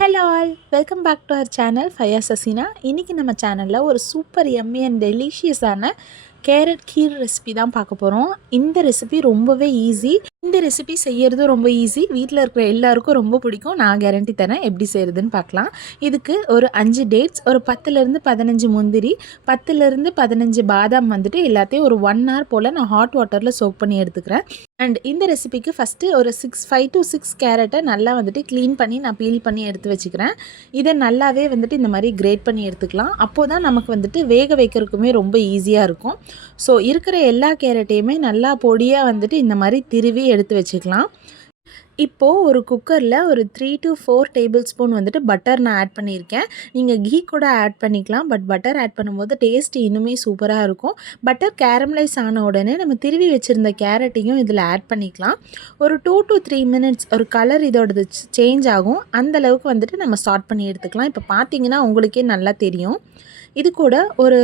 Hello all, welcome back to our channel ஃபயா சசினா. இன்றைக்கி நம்ம சேனலில் ஒரு சூப்பர் எம்மி அண்ட் டெலிஷியஸான கேரட் கீர் ரெசிபி தான் பார்க்க போகிறோம். இந்த ரெசிபி ரொம்பவே ஈஸி. இந்த ரெசிபி செய்யறதும் ரொம்ப ஈஸி. வீட்டில் இருக்கிற எல்லாருக்கும் ரொம்ப பிடிக்கும். நான் கேரண்டி தரேன். எப்படி செய்கிறதுன்னு பார்க்கலாம். இதுக்கு ஒரு 5 டேட்ஸ், ஒரு 10லேருந்து 15 முந்திரி, 10லேருந்து 15 பாதாம் வந்துட்டு எல்லாத்தையும் ஒரு 1 hour போல் நான் ஹாட் வாட்டரில் சோக் பண்ணி எடுத்துக்கிறேன். அண்ட் இந்த ரெசிபிக்கு ஃபஸ்ட்டு ஒரு 5 to 6 கேரட்டை நல்லா வந்துட்டு க்ளீன் பண்ணி நான் பீல் பண்ணி எடுத்து வச்சுக்கிறேன். இதை நல்லாவே வந்துட்டு இந்த மாதிரி கிரேட் பண்ணி எடுத்துக்கலாம். அப்போது தான் நமக்கு வந்துட்டு வேக வைக்கிறதுக்குமே ரொம்ப ஈஸியாக இருக்கும். ஸோ இருக்கிற எல்லா கேரட்டையுமே நல்லா பொடியாக வந்துட்டு இந்த மாதிரி திருவி எடுத்து வச்சுக்கலாம். இப்போது ஒரு குக்கரில் ஒரு 3 to 4 டேபிள் ஸ்பூன் வந்துட்டு பட்டர் நான் ஆட் பண்ணியிருக்கேன். நீங்கள் கீ கூட ஆட் பண்ணிக்கலாம். பட் பட்டர் ஆட் பண்ணும்போது டேஸ்ட் இன்னுமே சூப்பராக இருக்கும். பட்டர் கேரமலைஸ் ஆன உடனே நம்ம திருவி வச்சுருந்த கேரட்டையும் இதில் ஆட் பண்ணிக்கலாம். ஒரு 2 to 3 minutes ஒரு கலர் இதோடது சேஞ்ச் ஆகும். அந்தளவுக்கு வந்துட்டு நம்ம ஸ்டார்ட் பண்ணி எடுத்துக்கலாம். இப்போ பார்த்தீங்கன்னா உங்களுக்கே நல்லா தெரியும். இது கூட ஒரு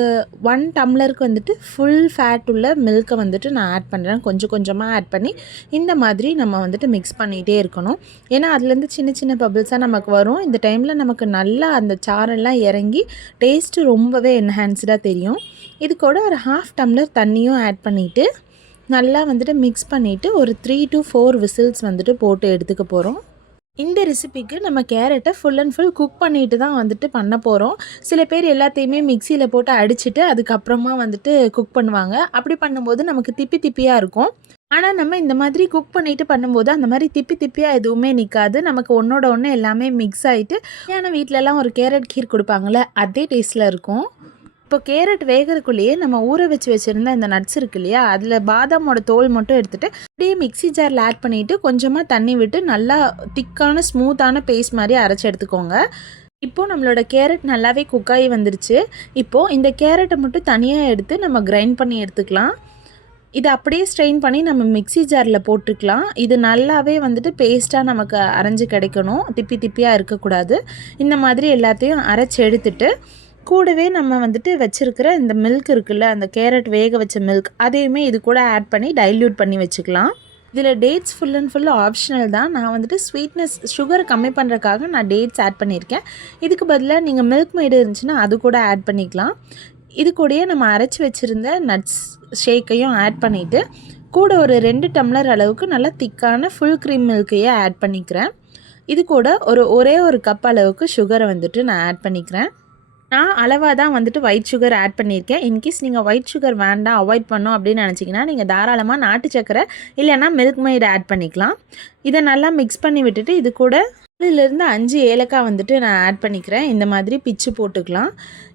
1 டம்ளருக்கு வந்துட்டு ஃபுல் ஃபேட் உள்ள மில்கை வந்துட்டு நான் ஆட் பண்ணுறேன். கொஞ்சம் கொஞ்சமாக ஆட் பண்ணி இந்த மாதிரி நம்ம வந்துட்டு மிக்ஸ் பண்ணிகிட்டே இருக்கணும். ஏன்னா அதுலேருந்து சின்ன சின்ன பபிள்ஸாக நமக்கு வரும். இந்த டைமில் நமக்கு நல்லா அந்த சாரெல்லாம் இறங்கி டேஸ்ட்டு ரொம்பவே என்ஹான்ஸ்டாக தெரியும். இது கூட ஒரு 1/2 டம்ளர் தண்ணியும் ஆட் பண்ணிவிட்டு நல்லா வந்துட்டு மிக்ஸ் பண்ணிவிட்டு ஒரு 3 to 4 விசில்ஸ் வந்துட்டு போட்டு எடுத்துக்க போகிறோம். இந்த ரெசிபிக்கு நம்ம கேரட்டை ஃபுல் அண்ட் ஃபுல் குக் பண்ணிட்டு தான் வந்துட்டு பண்ண போகிறோம். சில பேர் எல்லாத்தையுமே மிக்சியில் போட்டு அடிச்சுட்டு அதுக்கப்புறமா வந்துட்டு குக் பண்ணுவாங்க. அப்படி பண்ணும்போது நமக்கு திப்பி திப்பியாக இருக்கும். ஆனால் நம்ம இந்த மாதிரி குக் பண்ணிவிட்டு பண்ணும்போது அந்த மாதிரி திப்பி திப்பியாக எதுவுமே நிற்காது. நமக்கு ஒன்றோட ஒன்று எல்லாமே மிக்ஸ் ஆகிட்டு, ஏன்னா வீட்டிலலாம் ஒரு கேரட் கீர் கொடுப்பாங்களே, அதே டேஸ்ட்டில் இருக்கும். இப்போ கேரட் வேகிறதுக்குள்ளேயே நம்ம ஊற வச்சுருந்த இந்த நட்ஸ் இருக்கு இல்லையா, அதில் பாதாமோட தோல் மட்டும் எடுத்துகிட்டு அப்படியே மிக்ஸி ஜாரில் ஆட் பண்ணிவிட்டு கொஞ்சமாக தண்ணி விட்டு நல்லா திக்கான ஸ்மூத்தான பேஸ்ட் மாதிரி அரைச்சி எடுத்துக்கோங்க. இப்போது நம்மளோட கேரட் நல்லாவே குக்காகி வந்துருச்சு. இப்போது இந்த கேரட்டை மட்டும் தனியாக எடுத்து நம்ம கிரைண்ட் பண்ணி எடுத்துக்கலாம். இதை அப்படியே ஸ்ட்ரெயின் பண்ணி நம்ம மிக்ஸி ஜாரில் போட்டுக்கலாம். இது நல்லாவே வந்துட்டு பேஸ்ட்டாக நமக்கு அரைஞ்சி கிடைக்கணும். திப்பி திப்பியாக இருக்கக்கூடாது. இந்த மாதிரி எல்லாத்தையும் அரைச்சி எடுத்துட்டு கூடவே நம்ம வந்துட்டு வச்சுருக்கிற இந்த மில்க் இருக்குல்ல, அந்த கேரட் வேக வச்ச மில்க், அதையுமே இது கூட ஆட் பண்ணி டைல்யூட் பண்ணி வச்சுக்கலாம். இதில் dates full and full optional தான். நான் வந்துட்டு ஸ்வீட்னஸ் சுகரை கம்மி பண்ணுறதுக்காக நான் டேட்ஸ் ஆட் பண்ணியிருக்கேன். இதுக்கு பதிலாக நீங்கள் மில்க் மேடு இருந்துச்சுன்னா அது கூட ஆட் பண்ணிக்கலாம். இது கூடயே நம்ம அரைச்சி வச்சுருந்த நட்ஸ் ஷேக்கையும் ஆட் பண்ணிவிட்டு கூட ஒரு 2 டம்ளர் அளவுக்கு நல்லா திக்கான ஃபுல் க்ரீம் மில்க்கையே ஆட் பண்ணிக்கிறேன். இது கூட ஒரே ஒரு கப் அளவுக்கு சுகரை வந்துட்டு நான் ஆட் பண்ணிக்கிறேன். நான் அளவாக தான் வந்துட்டு ஒயிட் சுகர் ஆட் பண்ணியிருக்கேன். இன்கேஸ் நீங்கள் ஒயிட் சுகர் வேண்டாம், அவாய்ட் பண்ணோம் அப்படின்னு நினச்சிங்கன்னா நீங்கள் தாராளமாக நாட்டு சக்கரை இல்லைன்னா மில்க் மெய்டு ஆட் பண்ணிக்கலாம். இதை நல்லா மிக்ஸ் பண்ணி விட்டுட்டு இது கூட 4லேருந்து 5 ஏலக்காய் வந்துட்டு நான் ஆட் பண்ணிக்கிறேன். இந்த மாதிரி பிச்சு போட்டுக்கலாம்.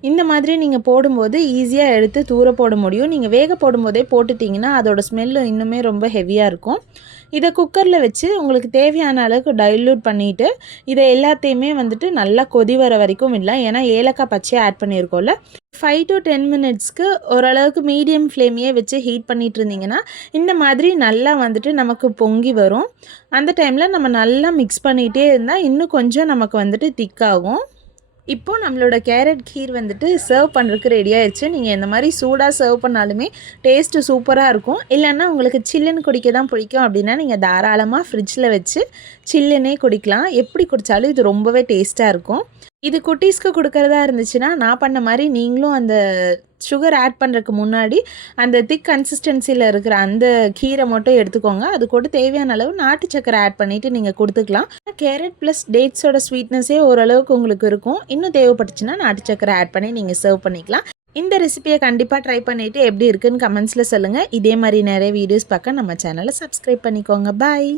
இந்த மாதிரி நீங்கள் போடும்போது ஈஸியாக எடுத்து தூர போட முடியும். நீங்கள் வேக போடும்போதே போட்டுட்டிங்கன்னா அதோட ஸ்மெல்லு இன்னுமே ரொம்ப ஹெவியாக இருக்கும். இதை குக்கரில் வச்சு உங்களுக்கு தேவையான அளவுக்கு டைல்யூட் பண்ணிவிட்டு இதை எல்லாத்தையுமே வந்துட்டு நல்லா கொதி வர வரைக்கும் விடலாம். ஏன்னா ஏலக்காய் பச்சையாக ஆட் பண்ணியிருக்கோம்ல. 5 to 10 minutesக்கு ஓரளவுக்கு மீடியம் ஃப்ளேமையே வச்சு ஹீட் பண்ணிகிட்டு இருந்தீங்கன்னா இந்த மாதிரி நல்லா வந்துட்டு நமக்கு பொங்கி வரும். அந்த டைமில் நம்ம நல்லா மிக்ஸ் பண்ணிகிட்டே இருந்தால் இன்னும் கொஞ்சம் நமக்கு வந்துட்டு திக்காகும். இப்போது நம்மளோட கேரட் கீர் வந்துட்டு சர்வ் பண்ணுறதுக்கு ரெடி ஆயிடுச்சு. நீங்கள் இந்த மாதிரி சூடாக சர்வ் பண்ணாலுமே டேஸ்ட்டு சூப்பராக இருக்கும். இல்லைன்னா உங்களுக்கு சில்லுன்னு குடிக்க தான் பிடிக்கும் அப்படின்னா நீங்கள் தாராளமாக ஃப்ரிட்ஜில் வச்சு சில்லுன்னே குடிக்கலாம். எப்படி குடித்தாலும் இது ரொம்பவே டேஸ்ட்டாக இருக்கும். இது குட்டீஸ்க்கு கொடுக்குறதா இருந்துச்சுன்னா நான் பண்ண மாதிரி நீங்களும் அந்த சுகர் ஆட் பண்ணுறதுக்கு முன்னாடி அந்த திக் கன்சிஸ்டன்சியில் இருக்கிற அந்த கீரை மட்டும் எடுத்துக்கோங்க. அது கூட தேவையான அளவு நாட்டு சக்கரை ஆட் பண்ணிவிட்டு நீங்கள் கொடுத்துக்கலாம். கேரட் ப்ளஸ் டேட்ஸோட ஸ்வீட்னஸே ஓரளவுக்கு உங்களுக்கு இருக்கும். இன்னும் தேவைப்பட்டுச்சுன்னா நாட்டு சக்கரை ஆட் பண்ணி நீங்கள் சர்வ் பண்ணிக்கலாம். இந்த ரெசிபியை கண்டிப்பாக ட்ரை பண்ணிவிட்டு எப்படி இருக்குன்னு கமெண்ட்ஸில் சொல்லுங்கள். இதே மாதிரி நிறைய வீடியோஸ் பார்க்க நம்ம சேனலை சப்ஸ்கிரைப் பண்ணிக்கோங்க. பாய்.